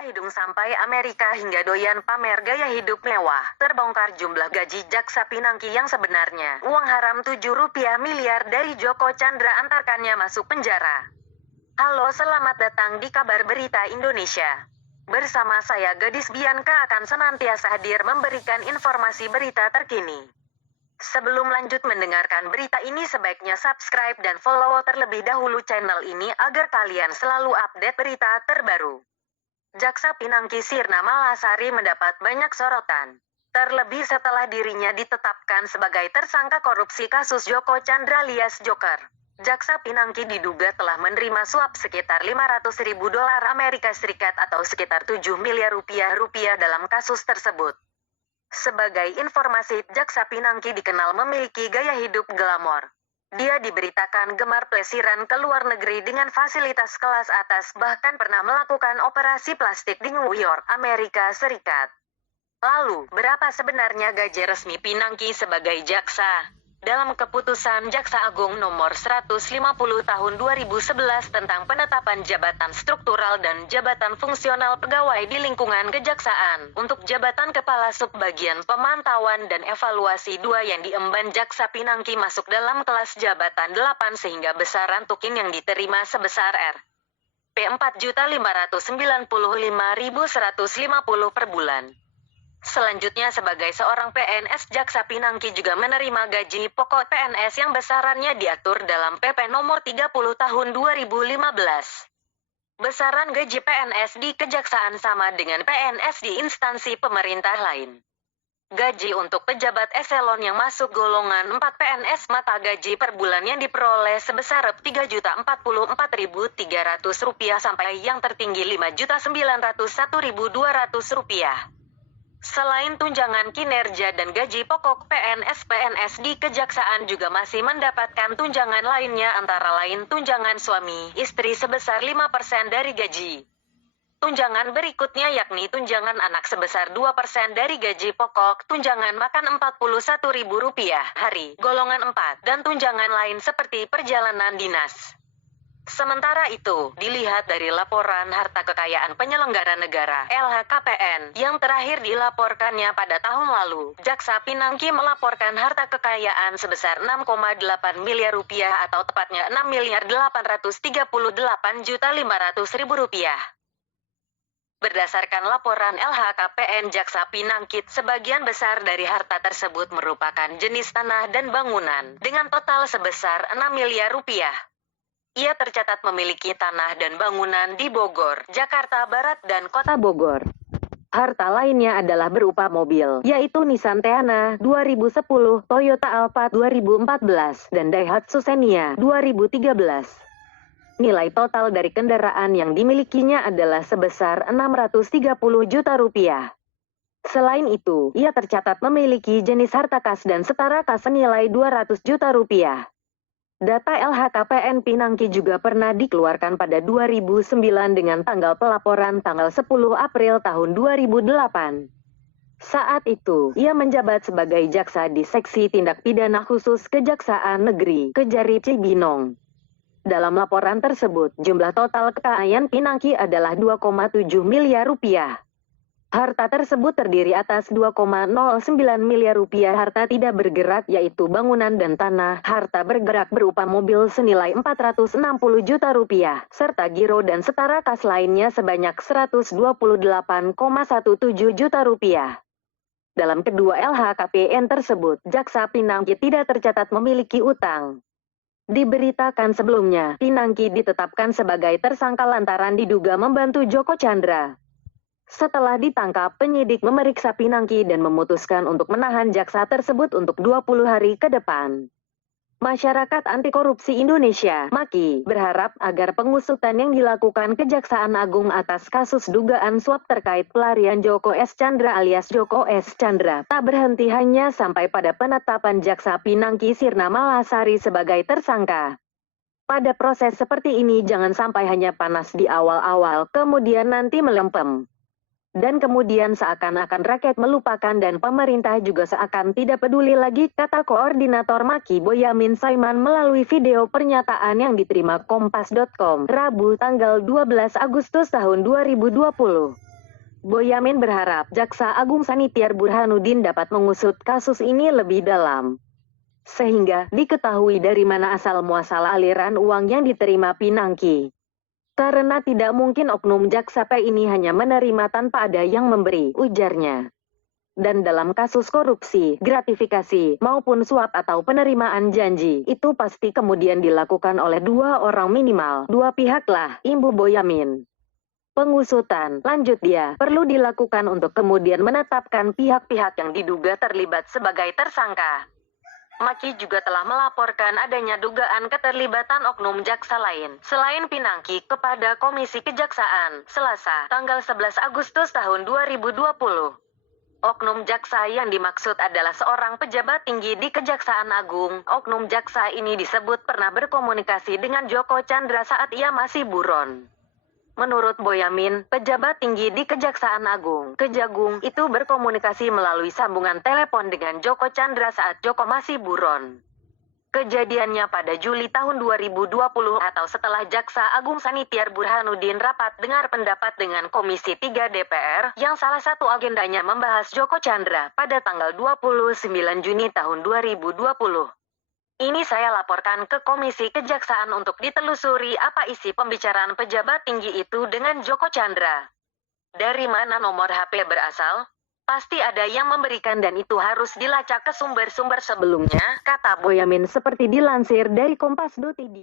Gaya hidung sampai Amerika hingga doyan pamer gaya hidup mewah. Terbongkar jumlah gaji Jaksa Pinangki yang sebenarnya. Uang haram 7 rupiah miliar dari Joko Chandra antarkannya masuk penjara. Halo, selamat datang di Kabar Berita Indonesia. Bersama saya Gadis Bianca akan senantiasa hadir memberikan informasi berita terkini. Sebelum lanjut mendengarkan berita ini, sebaiknya subscribe dan follow terlebih dahulu channel ini agar kalian selalu update berita terbaru. Jaksa Pinangki Sirna Malasari mendapat banyak sorotan. Terlebih setelah dirinya ditetapkan sebagai tersangka korupsi kasus Joko Chandra alias Joker. Jaksa Pinangki diduga telah menerima suap sekitar 500.000 dolar Amerika Serikat atau sekitar 7 miliar rupiah dalam kasus tersebut. Sebagai informasi, Jaksa Pinangki dikenal memiliki gaya hidup glamor. Dia diberitakan gemar plesiran ke luar negeri dengan fasilitas kelas atas, bahkan pernah melakukan operasi plastik di New York, Amerika Serikat. Lalu, berapa sebenarnya gaji resmi Pinangki sebagai jaksa? Dalam keputusan Jaksa Agung nomor 150 tahun 2011 tentang penetapan jabatan struktural dan jabatan fungsional pegawai di lingkungan kejaksaan, untuk jabatan kepala subbagian pemantauan dan evaluasi 2 yang diemban Jaksa Pinangki masuk dalam kelas jabatan 8 sehingga besaran tukin yang diterima sebesar Rp4.595.150 per bulan. Selanjutnya, sebagai seorang PNS, Jaksa Pinangki juga menerima gaji pokok PNS yang besarannya diatur dalam PP nomor 30 tahun 2015. Besaran gaji PNS di kejaksaan sama dengan PNS di instansi pemerintah lain. Gaji untuk pejabat eselon yang masuk golongan 4 PNS mata gaji per bulan yang diperoleh sebesar Rp3.044.300 sampai yang tertinggi Rp5.901.200. Selain tunjangan kinerja dan gaji pokok, PNS di kejaksaan juga masih mendapatkan tunjangan lainnya, antara lain tunjangan suami istri sebesar 5% dari gaji. Tunjangan berikutnya yakni tunjangan anak sebesar 2% dari gaji pokok, tunjangan makan Rp41.000 hari, golongan 4, dan tunjangan lain seperti perjalanan dinas. Sementara itu, dilihat dari laporan harta kekayaan penyelenggara negara (LHKPN) yang terakhir dilaporkannya pada tahun lalu, Jaksa Pinangki melaporkan harta kekayaan sebesar Rp6,8 miliar atau tepatnya Rp6.838.500.000. Berdasarkan laporan LHKPN Jaksa Pinangki, sebagian besar dari harta tersebut merupakan jenis tanah dan bangunan dengan total sebesar Rp6 miliar. Ia tercatat memiliki tanah dan bangunan di Bogor, Jakarta Barat dan Kota Bogor. Harta lainnya adalah berupa mobil, yaitu Nissan Teana 2010, Toyota Alphard 2014, dan Daihatsu Xenia 2013. Nilai total dari kendaraan yang dimilikinya adalah sebesar Rp630 juta. Selain itu, ia tercatat memiliki jenis harta kas dan setara kas senilai Rp200 juta. Data LHKPN Pinangki juga pernah dikeluarkan pada 2009 dengan tanggal pelaporan tanggal 10 April tahun 2008. Saat itu, ia menjabat sebagai jaksa di Seksi Tindak Pidana Khusus Kejaksaan Negeri Kejari Cibinong. Dalam laporan tersebut, jumlah total kekayaan Pinangki adalah Rp2,7 miliar. Harta tersebut terdiri atas Rp2,09 miliar harta tidak bergerak, yaitu bangunan dan tanah, harta bergerak berupa mobil senilai Rp460 juta, serta giro dan setara kas lainnya sebanyak Rp128,17 juta. Dalam kedua LHKPN tersebut, Jaksa Pinangki tidak tercatat memiliki utang. Diberitakan sebelumnya, Pinangki ditetapkan sebagai tersangka lantaran diduga membantu Joko Chandra. Setelah ditangkap, penyidik memeriksa Pinangki dan memutuskan untuk menahan jaksa tersebut untuk 20 hari ke depan. Masyarakat Anti Korupsi Indonesia, MAKI, berharap agar pengusutan yang dilakukan Kejaksaan Agung atas kasus dugaan suap terkait pelarian Joko S. Chandra alias Joko S. Chandra tak berhenti hanya sampai pada penetapan Jaksa Pinangki Sirna Malasari sebagai tersangka. Pada proses seperti ini jangan sampai hanya panas di awal-awal, kemudian nanti melempem. Dan kemudian seakan-akan rakyat melupakan dan pemerintah juga seakan tidak peduli lagi, kata Koordinator MAKI Boyamin Saiman melalui video pernyataan yang diterima Kompas.com, Rabu tanggal 12 Agustus tahun 2020. Boyamin berharap Jaksa Agung Sanitiar Burhanuddin dapat mengusut kasus ini lebih dalam, sehingga diketahui dari mana asal-muasal aliran uang yang diterima Pinangki. Karena tidak mungkin oknum jaksa P ini hanya menerima tanpa ada yang memberi, ujarnya. Dan dalam kasus korupsi, gratifikasi, maupun suap atau penerimaan janji, itu pasti kemudian dilakukan oleh dua orang minimal, dua pihak lah, imbu Boyamin. Pengusutan, lanjut dia, perlu dilakukan untuk kemudian menetapkan pihak-pihak yang diduga terlibat sebagai tersangka. Maki juga telah melaporkan adanya dugaan keterlibatan oknum jaksa lain selain Pinangki kepada Komisi Kejaksaan, Selasa, tanggal 11 Agustus tahun 2020. Oknum jaksa yang dimaksud adalah seorang pejabat tinggi di Kejaksaan Agung. Oknum jaksa ini disebut pernah berkomunikasi dengan Joko Chandra saat ia masih buron. Menurut Boyamin, pejabat tinggi di Kejaksaan Agung, Kejagung, itu berkomunikasi melalui sambungan telepon dengan Joko Chandra saat Joko masih buron. Kejadiannya pada Juli tahun 2020 atau setelah Jaksa Agung Sanitiar Burhanuddin rapat dengar pendapat dengan Komisi 3 DPR, yang salah satu agendanya membahas Joko Chandra pada tanggal 29 Juni tahun 2020. Ini saya laporkan ke Komisi Kejaksaan untuk ditelusuri apa isi pembicaraan pejabat tinggi itu dengan Joko Chandra. Dari mana nomor HP berasal? Pasti ada yang memberikan dan itu harus dilacak ke sumber-sumber sebelumnya, kata Boyamin seperti dilansir dari Kompas.id.